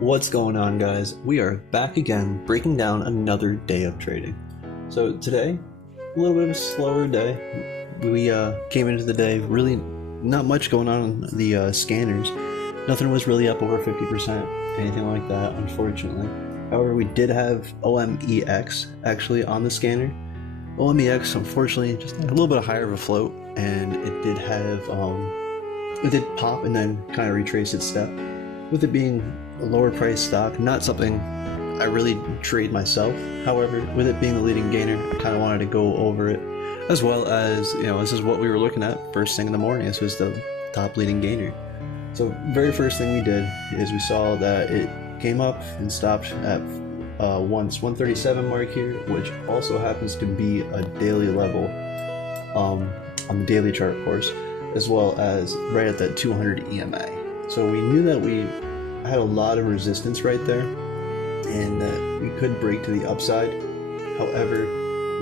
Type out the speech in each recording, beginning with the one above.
What's going on, guys? We are back again, breaking down another day of trading. So today, a little bit of a slower day. We came into the day really not much going on the scanners. Nothing was really up over 50%, anything like that, unfortunately. However, we did have OMEX actually on the scanner. OMEX, unfortunately, just had a little bit higher of a float, and it did have it did pop and then kind of retrace its step. With it being a lower price stock, not something I really trade myself. However, with it being the leading gainer, I kind of wanted to go over it, as well as, this is what we were looking at first thing in the morning. This was the top leading gainer. So very first thing we did is we saw that it came up and stopped at 137 mark here, which also happens to be a daily level on the daily chart, of course, as well as right at that 200 EMA. So we knew that we had a lot of resistance right there and that we could break to the upside. However,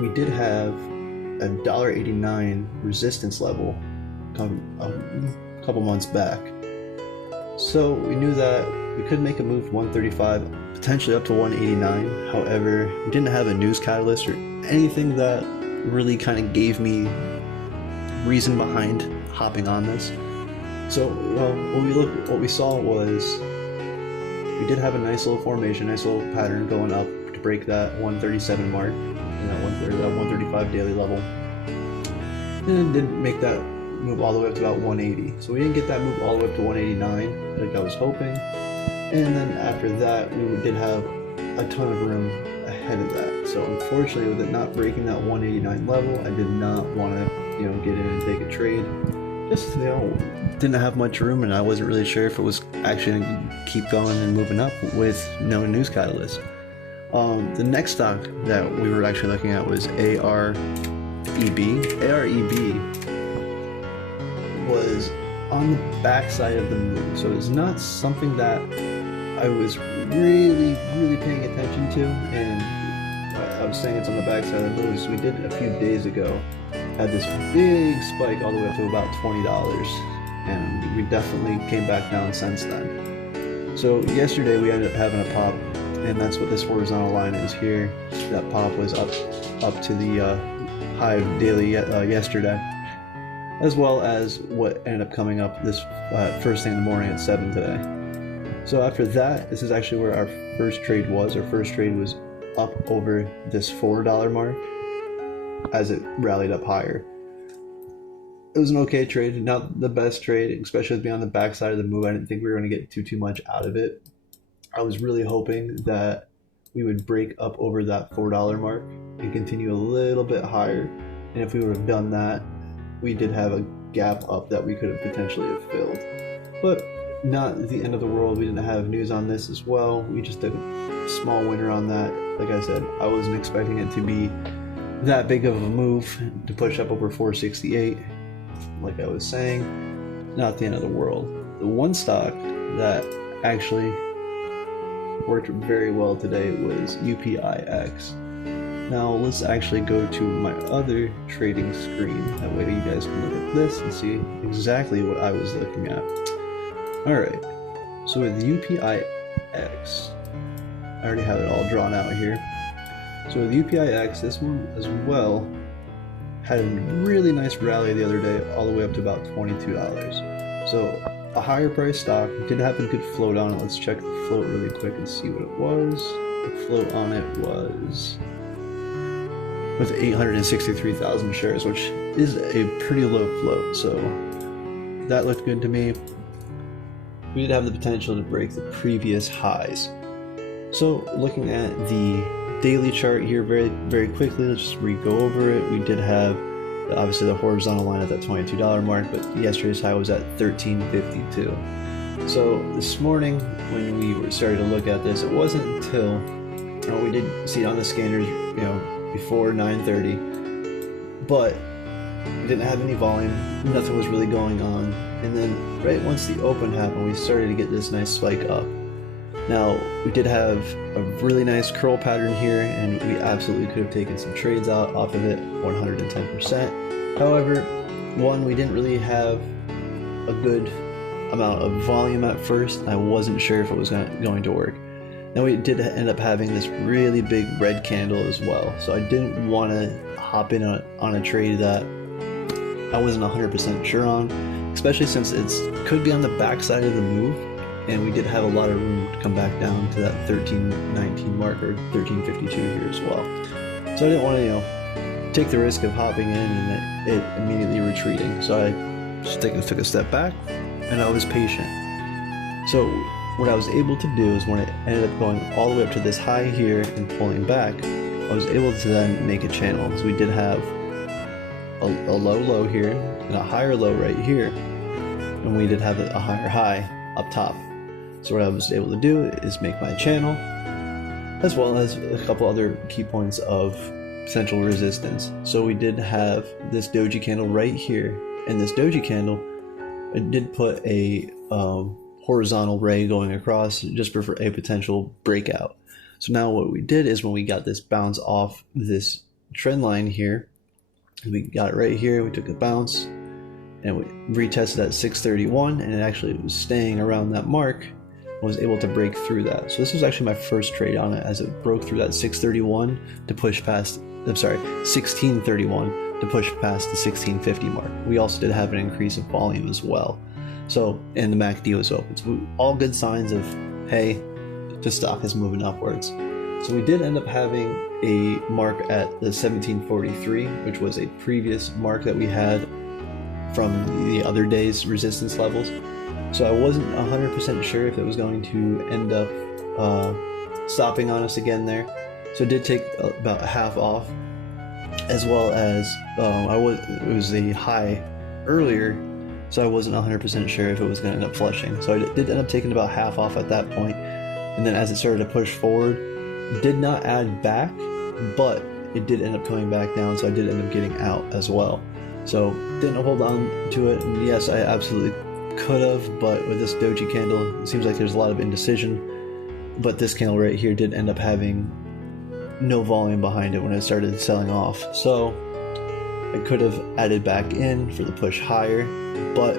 we did have a $1.89 resistance level a couple months back. So we knew that we could make a move to 135, potentially up to 189. However, we didn't have a news catalyst or anything that really kind of gave me reason behind hopping on this. So what we saw was we did have a nice little formation, nice little pattern going up to break that 137 mark and that 135 daily level. And it did make that move all the way up to about 180. So we didn't get that move all the way up to 189 like I was hoping. And then after that, we did have a ton of room ahead of that. So unfortunately, with it not breaking that 189 level, I did not want to get in and take a trade. Just didn't have much room, and I wasn't really sure if it was actually going to keep going and moving up with no news catalyst. The next stock that we were actually looking at was AREB. AREB was on the backside of the move, so it's not something that I was really paying attention to. And I was saying it's on the backside of the move. So we did a few days ago had this big spike all the way up to about $20, and we definitely came back down since then. So yesterday we ended up having a pop, and that's what this horizontal line is here. That pop was up to the high of daily yesterday, as well as what ended up coming up this first thing in the morning at 7 today. So after that, this is actually where our first trade was. Our first trade was up over this $4 mark as it rallied up higher. It was an okay trade, not the best trade, especially with being on the backside of the move. I didn't think we were going to get too much out of it. I was really hoping that we would break up over that $4 mark and continue a little bit higher. And if we would have done that, we did have a gap up that we could have potentially have filled. But not the end of the world. We didn't have news on this as well. We just took a small winner on that. Like I said, I wasn't expecting it to be that big of a move to push up over 468. Like I was saying, not the end of the world. The one stock that actually worked very well today was UPIX. Now let's actually go to my other trading screen. That way you guys can look at this and see exactly what I was looking at. Alright, so with UPIX, I already have it all drawn out here. So with UPIX, this one as well had a really nice rally the other day, all the way up to about $22. So a higher price stock, did have a good float on it. Let's check the float really quick and see what it was. The float on it was with 863,000 shares, which is a pretty low float. So that looked good to me. We did have the potential to break the previous highs. So looking at the daily chart here very quickly, let's just go over it. We did have obviously the horizontal line at that $22 mark, but yesterday's high was at $13.52. So this morning when we were starting to look at this, it wasn't until we did see it on the scanners before 9:30, but we didn't have any volume, nothing was really going on. And then right once the open happened, we started to get this nice spike up. Now, we did have a really nice curl pattern here, and we absolutely could have taken some trades out off of it, 110%. However, one, we didn't really have a good amount of volume at first. I wasn't sure if it was going to work. Now we did end up having this really big red candle as well, so I didn't want to hop in on a trade that I wasn't 100% sure on, especially since it could be on the backside of the move, and we did have a lot of room to come back down to that 1319 mark or 1352 here as well. So I didn't want to, take the risk of hopping in and it immediately retreating. So I just took a step back and I was patient. So what I was able to do is when it ended up going all the way up to this high here and pulling back, I was able to then make a channel. So we did have a low here and a higher low right here, and we did have a higher high up top. So what I was able to do is make my channel, as well as a couple other key points of potential resistance. So we did have this doji candle right here, and this doji candle, it did put a horizontal ray going across just for a potential breakout. So now what we did is when we got this bounce off this trend line here, we got it right here, we took a bounce and we retested at 631, and it actually was staying around that mark. I was able to break through that. So this was actually my first trade on it, as it broke through that 631 to push past, 1631 to push past the 1650 mark. We also did have an increase of volume as well. So, and the MACD was open. So all good signs of, hey, the stock is moving upwards. So we did end up having a mark at the 1743, which was a previous mark that we had from the other day's resistance levels. So I wasn't 100% sure if it was going to end up stopping on us again there. So it did take about half off, as well as it was a high earlier, so I wasn't 100% sure if it was going to end up flushing. So I did end up taking about half off at that point, and then as it started to push forward, did not add back, but it did end up coming back down, so I did end up getting out as well. So didn't hold on to it, and yes, I absolutely could have, but with this doji candle, it seems like there's a lot of indecision. But this candle right here did end up having no volume behind it when it started selling off, so I could have added back in for the push higher, but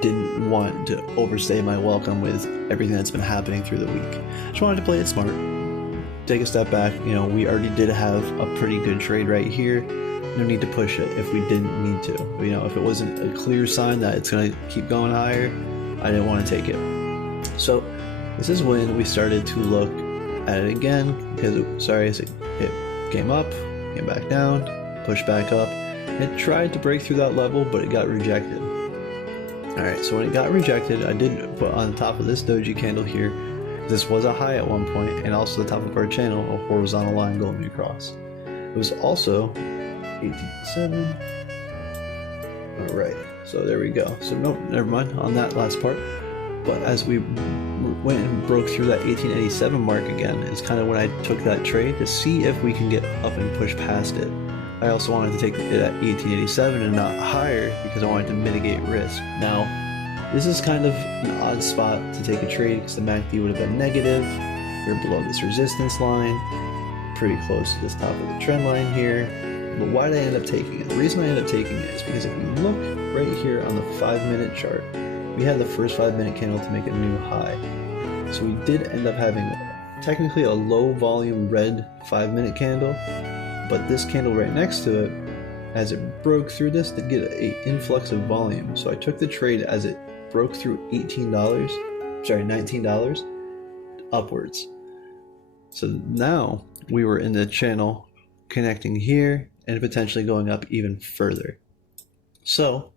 didn't want to overstay my welcome with everything that's been happening through the week. Just wanted to play it smart, take a step back. We already did have a pretty good trade right here. No need to push it if we didn't need to. If it wasn't a clear sign that it's going to keep going higher, I didn't want to take it. So this is when we started to look at it again, because it came up, came back down, pushed back up. It tried to break through that level, but it got rejected. Alright, so when it got rejected, I did put on top of this doji candle here, this was a high at one point, and also the top of our channel, a horizontal line going across. It was also 18.7. Alright, so there we go. So nope, never mind on that last part. But as we went and broke through that 1887 mark again, is kind of when I took that trade to see if we can get up and push past it. I also wanted to take it at 1887 and not higher because I wanted to mitigate risk. Now, this is kind of an odd spot to take a trade because the MACD would have been negative. We're below this resistance line, pretty close to this top of the trend line here. But why did I end up taking it? The reason I ended up taking it is because if you look right here on the 5-minute chart, we had the first 5-minute candle to make a new high. So we did end up having technically a low volume red 5-minute candle, but this candle right next to it, as it broke through this, did get an influx of volume. So I took the trade as it broke through $19 upwards. So now we were in the channel connecting here and potentially going up even further. So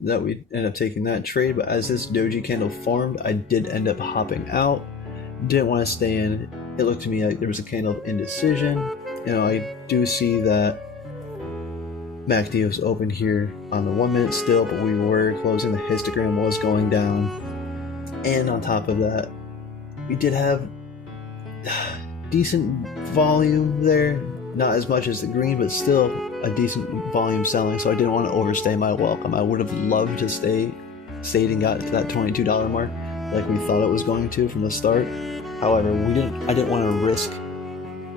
that we end up taking that trade, but as this doji candle formed, I did end up hopping out. Didn't want to stay in. It looked to me like there was a candle of indecision. I do see that MACD was open here on the 1 minute still, but we were closing. The histogram was going down, and on top of that, we did have decent volume there. Not as much as the green, but still a decent volume selling, so I didn't want to overstay my welcome. I would have loved to stayed and got to that $22 mark like we thought it was going to from the start. However, I didn't want to risk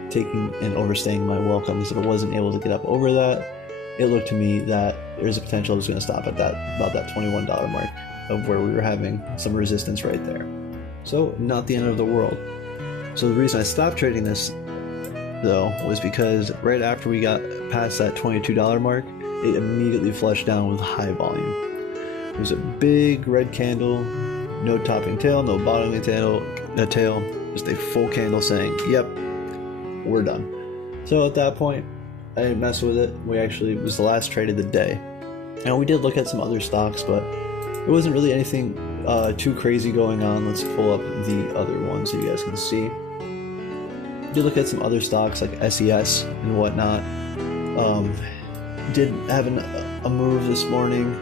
taking and overstaying my welcome, because if it wasn't able to get up over that, it looked to me that there's a potential it was going to stop at about that $21 mark of where we were having some resistance right there. So not the end of the world. So the reason I stopped trading this though was because right after we got past that $22 mark, it immediately flushed down with high volume. It was a big red candle, no topping tail, no bottoming tail, just a full candle saying, yep, we're done. So at that point, I didn't mess with it. It was the last trade of the day. And we did look at some other stocks, but it wasn't really anything too crazy going on. Let's pull up the other one so you guys can see. We did look at some other stocks like SES and whatnot. Did have a move this morning.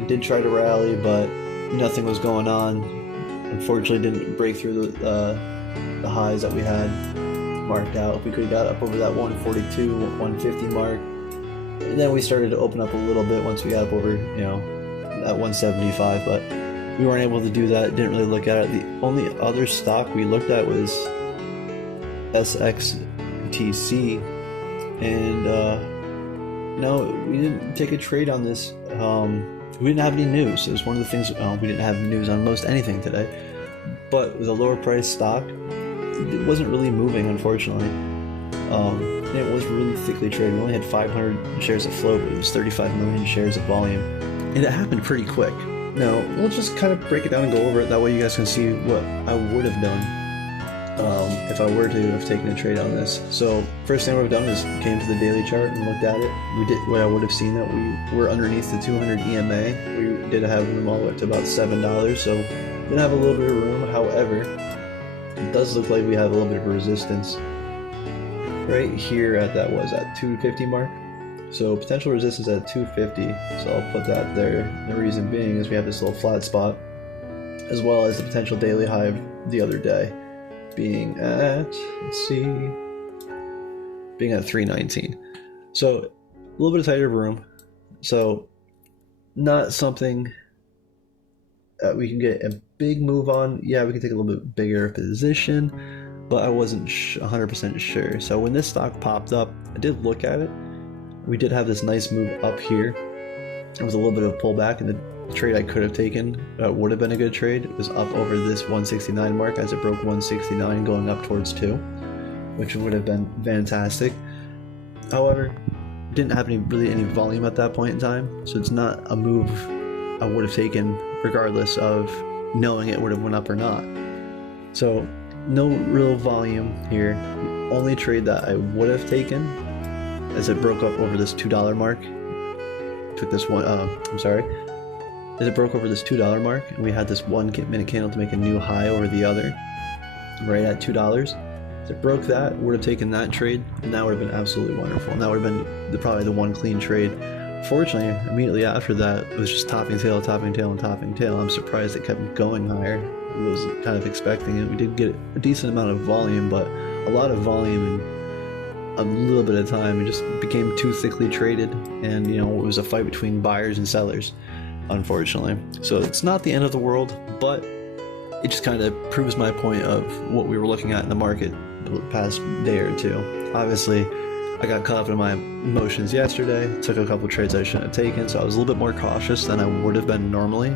It did try to rally, but nothing was going on. Unfortunately, didn't break through the highs that we had marked out. If we could have got up over that 142, 150 mark, and then we started to open up a little bit once we got up over, at 175, but we weren't able to do that. Didn't really look at it. The only other stock we looked at was SXTC, and no, we didn't take a trade on this. We didn't have any news. It was one of the things, we didn't have news on most anything today, but with a lower price stock, it wasn't really moving, unfortunately. And it was really thickly traded. We only had 500 shares of float, but it was 35 million shares of volume, and it happened pretty quick. Now, let's just kind of break it down and go over it. That way you guys can see what I would have done if I were to have taken a trade on this. So first thing I would have done is came to the daily chart and looked at it. We did what I would have seen, that we were underneath the 200 EMA. We did have room all the way up to about $7, so did have a little bit of room. However, it does look like we have a little bit of resistance right here at that 250 mark. So potential resistance at 250, so I'll put that there. The reason being is we have this little flat spot, as well as the potential daily high of the other day being at, being at 319. So a little bit tighter room. So not something that we can get a big move on. Yeah, we can take a little bit bigger position, but I wasn't 100% sure. So when this stock popped up, I did look at it. We did have this nice move up here. It was a little bit of a pullback, and the trade I could have taken would have been a good trade. It was up over this 169 mark as it broke 169 going up towards 2, which would have been fantastic. However, didn't have really any volume at that point in time, so it's not a move I would have taken regardless of knowing it would have went up or not. So no real volume here. The only trade that I would have taken as it broke up over this $2 mark, took this one, as it broke over this $2 mark, and we had this 1 minute candle to make a new high over the other, right at $2. As it broke that, would have taken that trade, and that would have been absolutely wonderful. And that would have been probably the one clean trade. Fortunately, immediately after that, it was just topping tail, topping tail, and topping tail. I'm surprised it kept going higher. I was kind of expecting it. We did get a decent amount of volume, but a lot of volume in a little bit of time. It just became too thickly traded, and it was a fight between buyers and sellers, unfortunately. So it's not the end of the world, but it just kind of proves my point of what we were looking at in the market the past day or two. Obviously, I got caught up in my emotions yesterday, took a couple trades I shouldn't have taken, so I was a little bit more cautious than I would have been normally.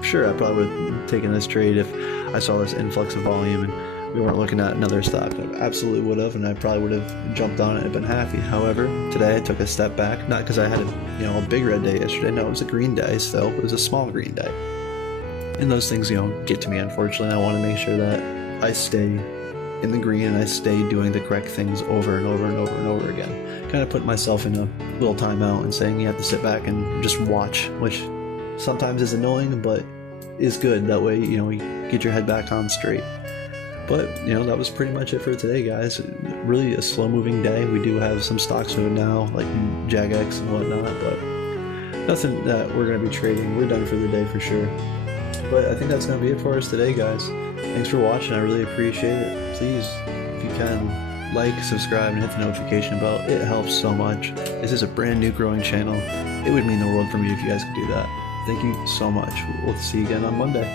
Sure, I probably would have taken this trade if I saw this influx of volume and we weren't looking at another stock. I absolutely would have, and I probably would have jumped on it and been happy. However, today I took a step back, not because I had a big red day yesterday. No, it was a green day still. It was a small green day. And those things, get to me, unfortunately. I want to make sure that I stay in the green and I stay doing the correct things over and over and over and over again. Kind of put myself in a little timeout and saying you have to sit back and just watch, which sometimes is annoying, but is good. That way, you get your head back on straight. But, that was pretty much it for today, guys. Really a slow-moving day. We do have some stocks moving now, like JagX and whatnot, but nothing that we're going to be trading. We're done for the day for sure. But I think that's going to be it for us today, guys. Thanks for watching. I really appreciate it. Please, if you can, like, subscribe, and hit the notification bell. It helps so much. This is a brand new growing channel. It would mean the world for me if you guys could do that. Thank you so much. We'll see you again on Monday.